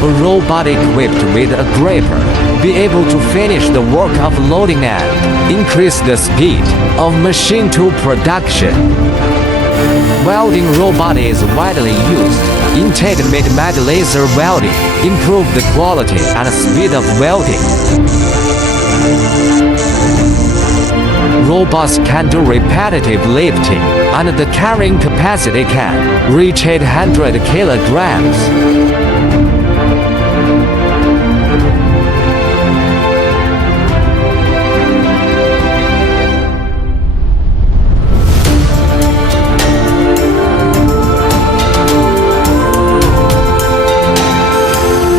A robot equipped with a gripper be able to finish the work of loading and increase the speed of machine tool production. Welding robot is widely used. Intimate laser welding improve the quality and speed of welding. Robots can do repetitive lifting, and the carrying capacity can reach 800 kilograms.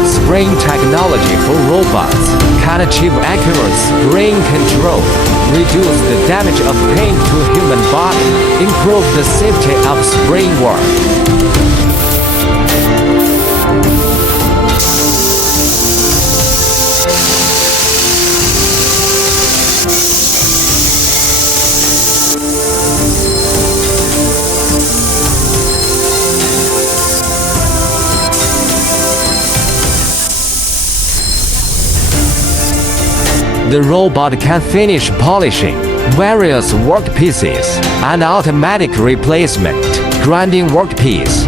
Spraying technology for robots can achieve accurate spraying control, reduce the damage of paint to human body, improve the safety of spraying work. The robot can finish polishing various workpieces and automatic replacement grinding workpiece.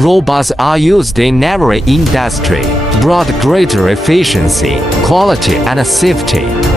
Robots are used in every industry, brought greater efficiency, quality and safety.